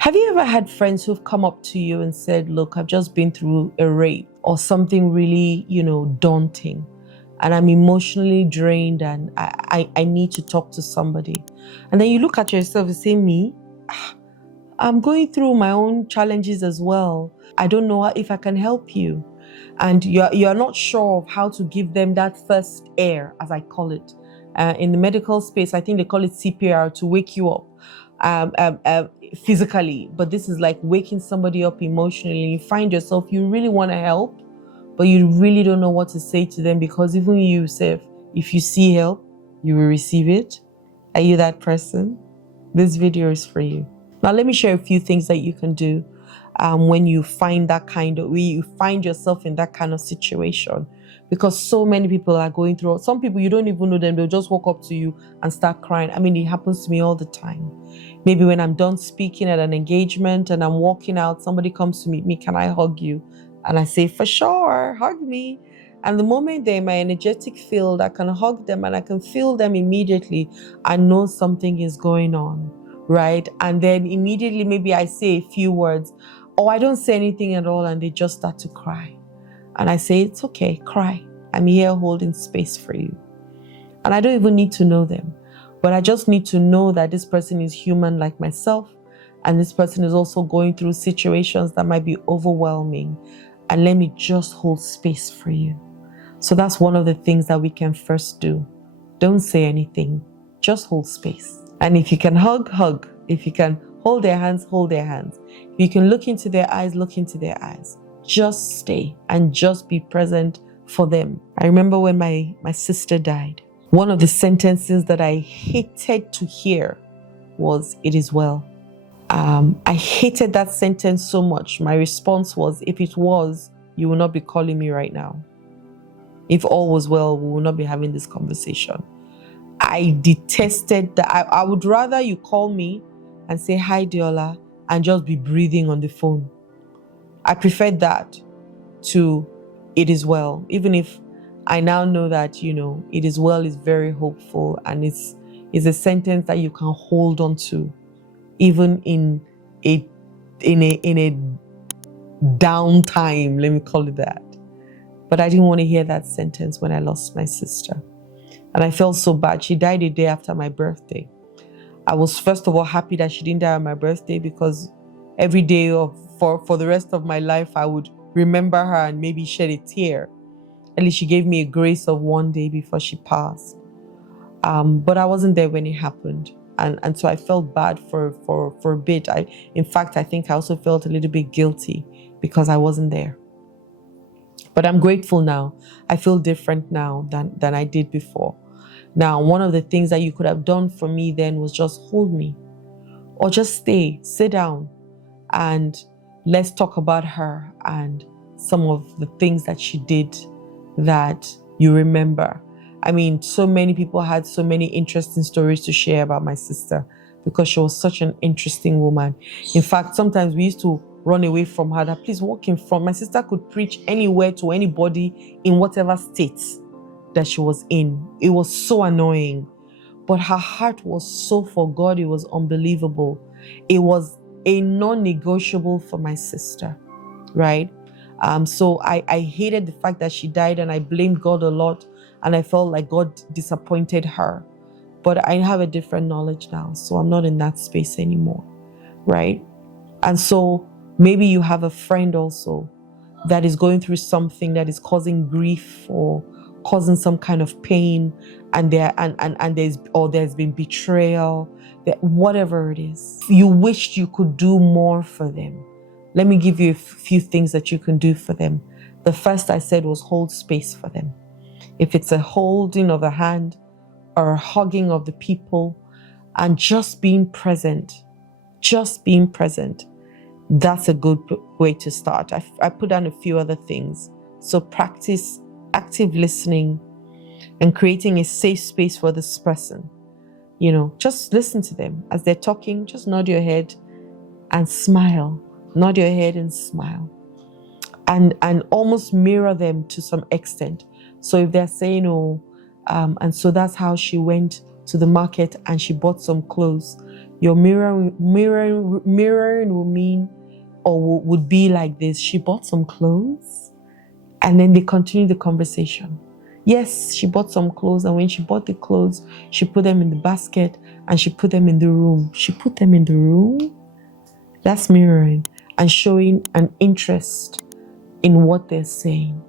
Have you ever had friends who've come up to you and said, look, I've just been through a rape or something really, daunting, and I'm emotionally drained and I need to talk to somebody. And then you look at yourself and say, me, I'm going through my own challenges as well. I don't know if I can help you. And you're not sure of how to give them that first air, as I call it. In the medical space, I think they call it CPR, to wake you up physically. But this is like waking somebody up emotionally. You find yourself, you really want to help, but you really don't know what to say to them, because even you yourself, if you see help, you will receive it. Are you that person? This video is for you. Now, let me share a few things that you can do when you find yourself in that kind of situation, because so many people are going through. Some people, you don't even know them, they'll just walk up to you and start crying. I mean, it happens to me all the time. Maybe when I'm done speaking at an engagement and I'm walking out, somebody comes to meet me, can I hug you? And I say, for sure, hug me. And the moment they're in my energetic field, I can hug them and I can feel them immediately. I know something is going on, right? And then immediately, maybe I say a few words, or I don't say anything at all, and they just start to cry. And I say, it's okay, cry. I'm here holding space for you. And I don't even need to know them, but I just need to know that this person is human like myself, and this person is also going through situations that might be overwhelming. And let me just hold space for you. So that's one of the things that we can first do. Don't say anything, just hold space. And if you can hug, hug. If you can hold their hands, hold their hands. If you can look into their eyes, look into their eyes. Just stay and just be present for them. I remember when my sister died, one of the sentences that I hated to hear was, it is well. I hated that sentence so much. My response was, if it was, you will not be calling me right now. If all was well, we will not be having this conversation. I detested that. I would rather you call me and say, hi, Diola, and just be breathing on the phone. I preferred that to it is well, even if I now know that, it is well is very hopeful, and it's a sentence that you can hold on to, even in a downtime, let me call it that. But I didn't want to hear that sentence when I lost my sister. And I felt so bad. She died a day after my birthday. I was, first of all, happy that she didn't die on my birthday, because every day for the rest of my life, I would remember her and maybe shed a tear. At least she gave me a grace of one day before she passed. But I wasn't there when it happened. And so I felt bad for a bit. In fact, I think I also felt a little bit guilty because I wasn't there. But I'm grateful now. I feel different now than I did before. Now, one of the things that you could have done for me then was just hold me, or just sit down, and let's talk about her and some of the things that she did that you remember. I mean, so many people had so many interesting stories to share about my sister, because she was such an interesting woman. In fact, sometimes we used to run away from her, that please walk in front. My sister could preach anywhere to anybody in whatever state that she was in. It was so annoying. But her heart was so for God, it was unbelievable. It was a non-negotiable for my sister, right? So I hated the fact that she died, and I blamed God a lot, and I felt like God disappointed her. But I have a different knowledge now, so I'm not in that space anymore, right? And so maybe you have a friend also that is going through something that is causing grief or causing some kind of pain, and there's been betrayal, that whatever it is, you wished you could do more for them. Let me give you a few things that you can do for them. The first I said was hold space for them. If it's a holding of a hand or a hugging of the people, and just being present, that's a good way to start. I put down a few other things. So practice active listening and creating a safe space for this person. Just listen to them as they're talking. Just nod your head and smile. Nod your head and smile. And almost mirror them to some extent. So if they're saying, and so that's how she went to the market and she bought some clothes, Your mirroring will mean, or would be like this. She bought some clothes, and then they continue the conversation. Yes, she bought some clothes, and when she bought the clothes, she put them in the basket and she put them in the room. She put them in the room. That's mirroring and showing an interest in what they're saying,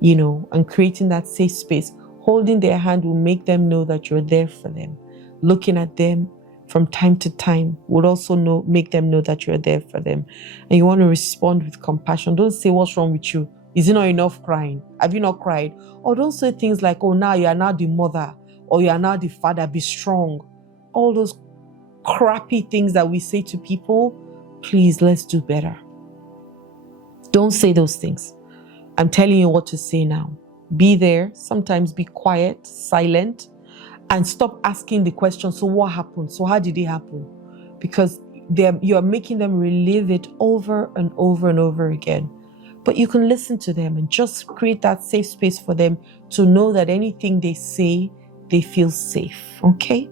and creating that safe space. Holding their hand will make them know that you're there for them. Looking at them from time to time would also make them know that you're there for them. And you want to respond with compassion. Don't say, what's wrong with you? Is it not enough crying? Have you not cried? Or don't say things like, oh, now you are now the mother, or you are now the father, be strong. All those crappy things that we say to people, please, let's do better. Don't say those things. I'm telling you what to say now. Be there. Sometimes be quiet, silent, and stop asking the question, so what happened? So how did it happen? Because you're making them relive it over and over and over again. But you can listen to them and just create that safe space for them to know that anything they say, they feel safe, okay?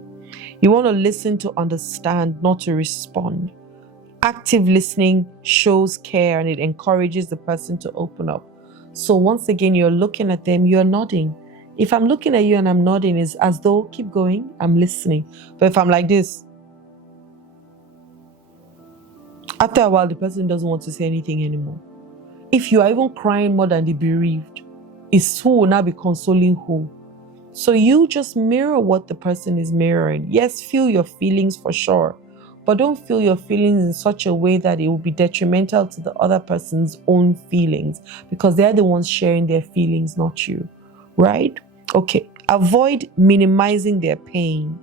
You want to listen to understand, not to respond. Active listening shows care and it encourages the person to open up. So once again, you're looking at them, you're nodding. If I'm looking at you and I'm nodding, it's as though, keep going, I'm listening. But if I'm like this, after a while, the person doesn't want to say anything anymore. If you are even crying more than the bereaved, it's who will now be consoling who. So you just mirror what the person is mirroring. Yes, feel your feelings for sure, but don't feel your feelings in such a way that it will be detrimental to the other person's own feelings, because they're the ones sharing their feelings, not you, right? Okay, avoid minimizing their pain.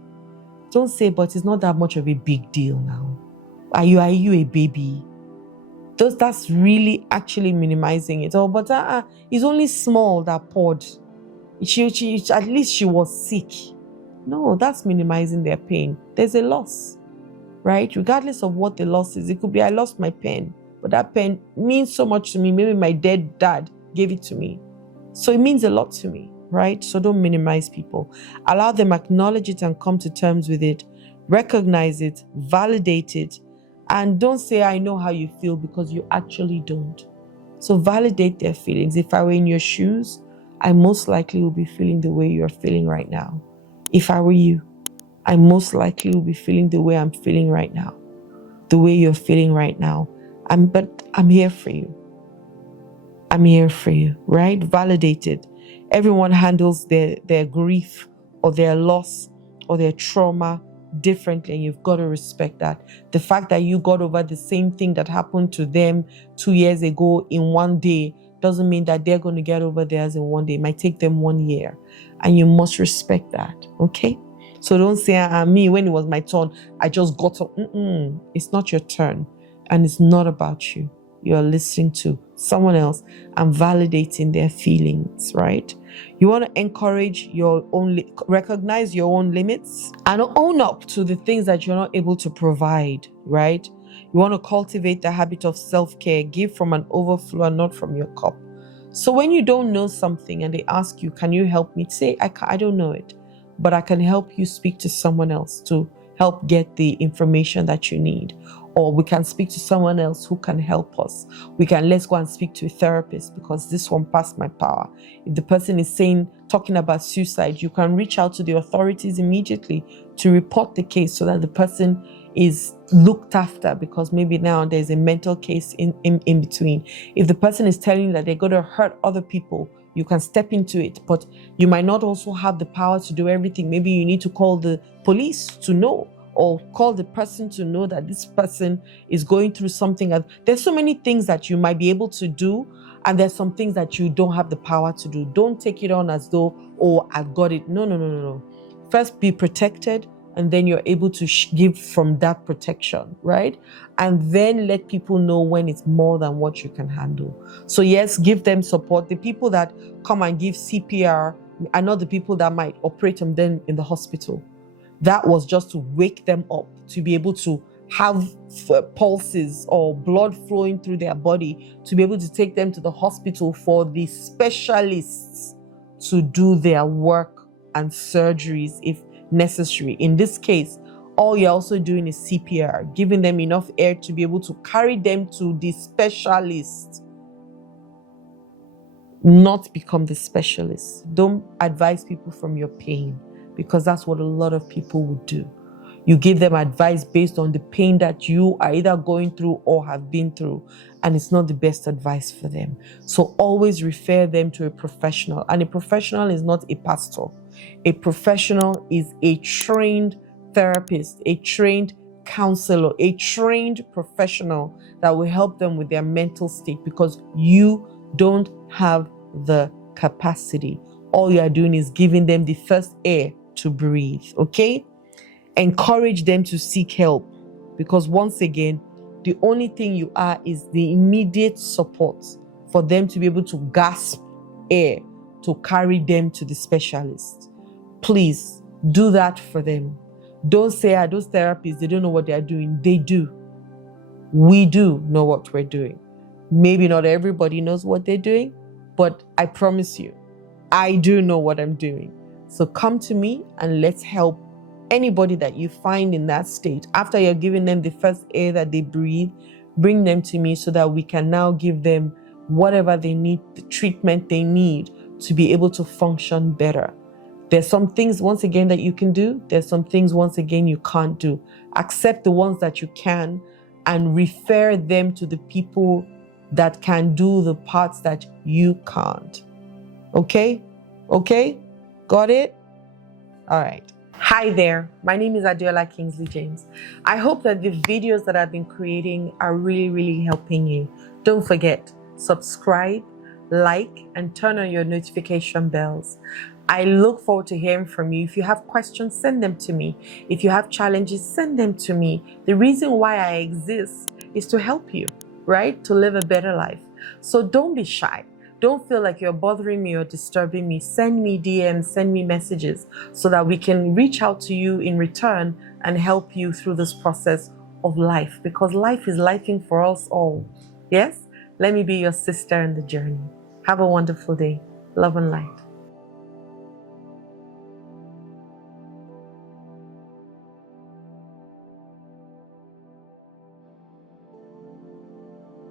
Don't say, but it's not that much of a big deal now. Are you a baby? That's really actually minimizing it. Oh, but it's only small that poured. At least she was sick. No, that's minimizing their pain. There's a loss, right? Regardless of what the loss is. It could be, I lost my pen, but that pen means so much to me. Maybe my dead dad gave it to me. So it means a lot to me, right? So don't minimize people. Allow them acknowledge it and come to terms with it. Recognize it, validate it, and don't say, I know how you feel, because you actually don't. So validate their feelings. If I were in your shoes, I most likely will be feeling the way you're feeling right now. If I were you, I most likely will be feeling the way I'm feeling right now, the way you're feeling right now. But I'm here for you. I'm here for you, right? Validate it. Everyone handles their grief or their loss or their trauma differently, and you've got to respect that. The fact that you got over the same thing that happened to them 2 years ago in one day doesn't mean that they're going to get over theirs in one day. It might take them 1 year, and you must respect that, okay? So don't say, me, when it was my turn, I just got up. It's not your turn, and it's not about you. You're listening to someone else and validating their feelings, right? You want to encourage recognize your own limits and own up to the things that you're not able to provide, right? You want to cultivate the habit of self-care. Give from an overflow and not from your cup. So when you don't know something and they ask you, can you help me? Say, I don't know it, but I can help you speak to someone else to help get the information that you need. Or we can speak to someone else who can help us. Let's go and speak to a therapist, because this one passed my power. If the person is talking about suicide, you can reach out to the authorities immediately to report the case so that the person is looked after, because maybe now there's a mental case in between. If the person is telling you that they're going to hurt other people, you can step into it, but you might not also have the power to do everything. Maybe you need to call the police to know, or call the person to know that this person is going through something. There's so many things that you might be able to do, and there's some things that you don't have the power to do. Don't take it on as though, oh, I've got it. No. First, be protected, and then you're able to give from that protection, right? And then let people know when it's more than what you can handle. So yes, give them support. The people that come and give CPR are not the people that might operate on them in the hospital. That was just to wake them up, to be able to have pulses or blood flowing through their body, to be able to take them to the hospital for the specialists to do their work and surgeries if necessary. In this case, all you're also doing is CPR, giving them enough air to be able to carry them to the specialist, not become the specialist. Don't advise people from your pain, because that's what a lot of people would do. You give them advice based on the pain that you are either going through or have been through, and it's not the best advice for them. So always refer them to a professional, and a professional is not a pastor. A professional is a trained therapist, a trained counselor, a trained professional that will help them with their mental state, because you don't have the capacity. All you are doing is giving them the first air to breathe, okay? Encourage them to seek help, because once again, the only thing you are is the immediate support for them to be able to gasp air to carry them to the specialist. Please do that for them. Don't say, those therapists, they don't know what they're doing. They do. We do know what we're doing. Maybe not everybody knows what they're doing, but I promise you, I do know what I'm doing. So come to me and let's help anybody that you find in that state. After you're giving them the first air that they breathe, bring them to me so that we can now give them whatever they need, the treatment they need to be able to function better. There's some things, once again, that you can do. There's some things, once again, you can't do. Accept the ones that you can and refer them to the people that can do the parts that you can't. Okay? Okay? Got it? All right. Hi there, my name is Adiola Kingsley James. I hope that the videos that I've been creating are really helping you. Don't forget, subscribe, like, and turn on your notification bells. I look forward to hearing from you. If you have questions, send them to me. If you have challenges, send them to me. The reason why I exist is to help you, right? To live a better life. So don't be shy. Don't feel like you're bothering me or disturbing me. Send me DMs, send me messages so that we can reach out to you in return and help you through this process of life, because life is lifing for us all. Yes? Let me be your sister in the journey. Have a wonderful day. Love and light.